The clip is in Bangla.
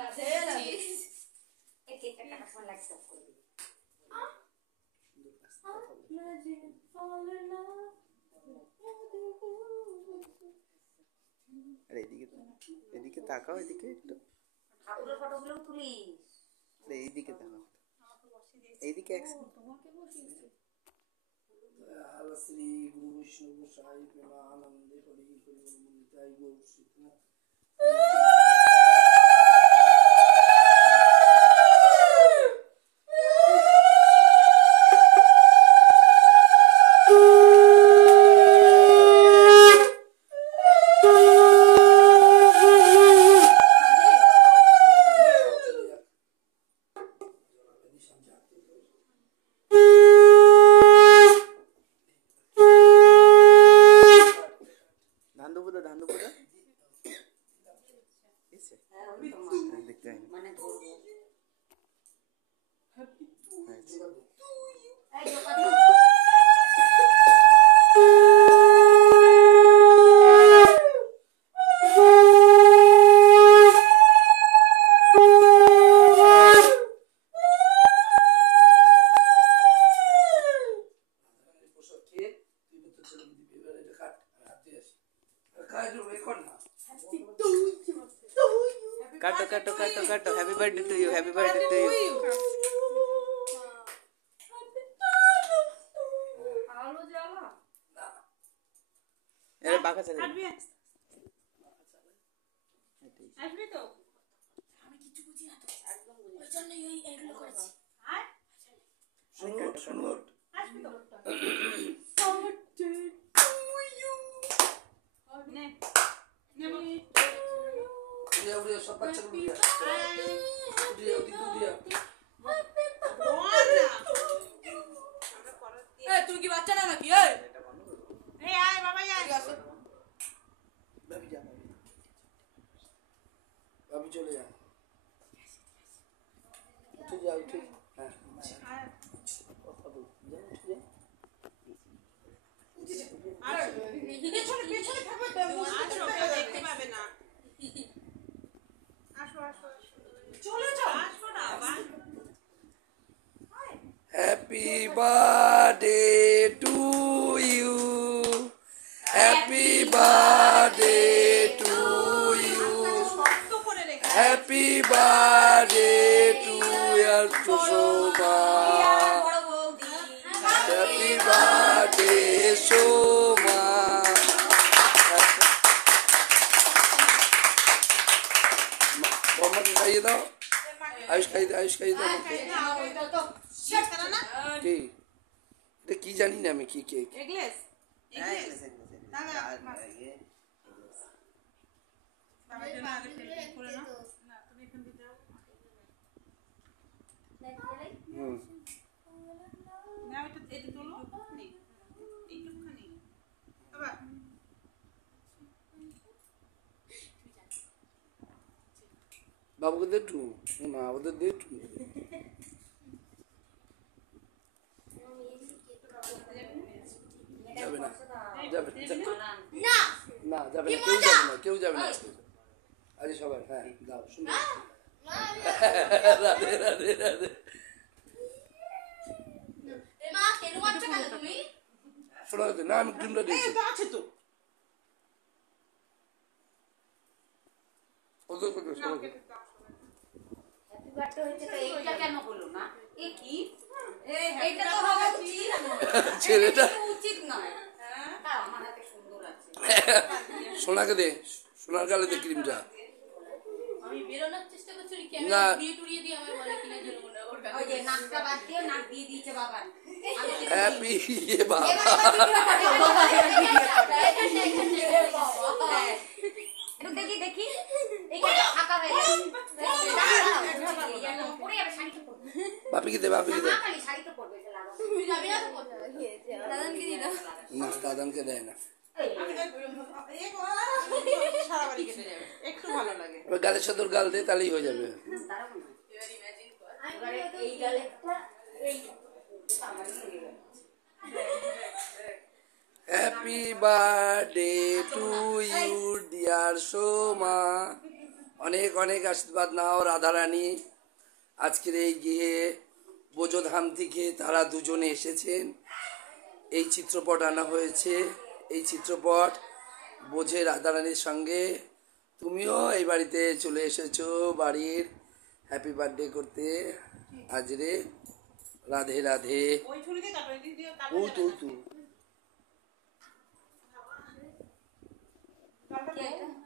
রাধে রাধে। এই কেকটা কাটার সময় লাইট অফ করে দিবি। আরে এদিকে তাকাও, এদিকে একটু ঠাকুরের ফটোগুলো তুলিস। এইদিকে তাকাও, এইদিকে এক শ্রী গুরু বৈষ্ণব গোসাই প্রেমানন্দে হরি হরি তাই গৌর সীতা। মানে काटो काटो काटो काटो happy birthday to you, happy birthday to you. আলো জ্বালা এর বাঁকা চলে আসবি আসবি তো আমি কিছু বুঝি না তো একদম বুঝি ওই জন্য এই এগুলো করেছি আর শুনুট শুনুট আসবি তো নে নে উড়িয়া উড়িয়া সব বাচ্চা উড়িয়া উড়িয়া ওদিকে উড়িয়া। তুই কি বাচ্চা না নাকি? এই আয় বাবা আয় ভাবি যা ভাবি চলে যা উঠে যা উঠে। হ্যাঁ কথা বল যা উঠে যা। পেছনে থাকবে তো আসো কেউ দেখতে পাবে না। আসো আসো চলে যাও আসো না বাবা। Happy birthday to you, happy birthday to you, শক্ত করে রেখে happy birthday to dear Soma, happy birthday Soma. বম্মাকে খাইয়ে দাও, আয়ুষ খাইয়ে দাও, আয়ুষ খাইয়ে দাও। কি এটা কি জানি না আমি, কি কেক? এগলেস এগলেস দাদা বাবার জন্য আগে সেট করে নাও না তুমি এখন দিতে যাও হুম না এটা এটা তোলো একটুখানি একটুখানি আবার বাবুকে দে একটু, না ওদের দে একটু। যাবে না যাবে না, না যাবে না, কেউ যাবে না, কেউ যাবে না আরে সবাই। হ্যাঁ দাও সুন্দর। রাধে রাধে রাধে। শোনা যাচ্ছে না, আমি ডিমটা দিয়েছি আছে তো ওদের ওদের শোনা যাচ্ছে। হ্যাপি বার্থডে হয়েছে তো এইটা কেন হলো না? এ কি? এইটা তো হওয়া উচিত না। ছেলেটা উচিত নয়। হ্যাঁ আমার হাতে সুন্দর আছে। সোনাকে দে, সোনার গালে দে ক্রিমটা। আমি বেরোনোর চেষ্টা করছি না। ক্যামেরা দিয়ে টুরিয়ে দিয়ে আমার বলে কিনে জন্য না ওর ওই যে নাকটা বাদ দিয়ে নাক দিয়ে দিয়েছে বাবা। হ্যাপি বাবা। একটু দেখি দেখি এইখানে ফাঁকা হয়ে গেছে। পরে যাবে শাড়িটা পরবে। বাপিকে দে, বাপিকে দে। না খালি শাড়িটা পরবে এটা লাগাও। তুমি যাবে না তো কোথায় দাদানকে দিয়ে দাও না দাদানকে দেয় না, সারা বাড়ি কেটে যাবে একটু ভালো লাগে ওই গালের সাথে ওর গাল দে, তাহলেই হয়ে যাবে। দাঁড়াবো না। এবার ইমাজিন কর এবারে এই গালেরটা এই আমার হয়ে গেল। Happy birthday to you dear Soma, অনেক অনেক আশীর্বাদ নাও রাধারানী। আজকের এই গিয়ে বোঝোধাম থেকে তারা দুজনে এসেছেন, এই চিত্রপট আনা হয়েছে। এই চিত্রপট বোঝে রাধারানীর সঙ্গে। তুমিও এই বাড়িতে চলে এসেছো বাড়ির হ্যাপি বার্থডে করতে। আজরে রাধে রাধে। ওই ছুরি দিয়ে কাটো, এই দিক দিয়ে কাটো ও যাবে তো না। তো কাটো।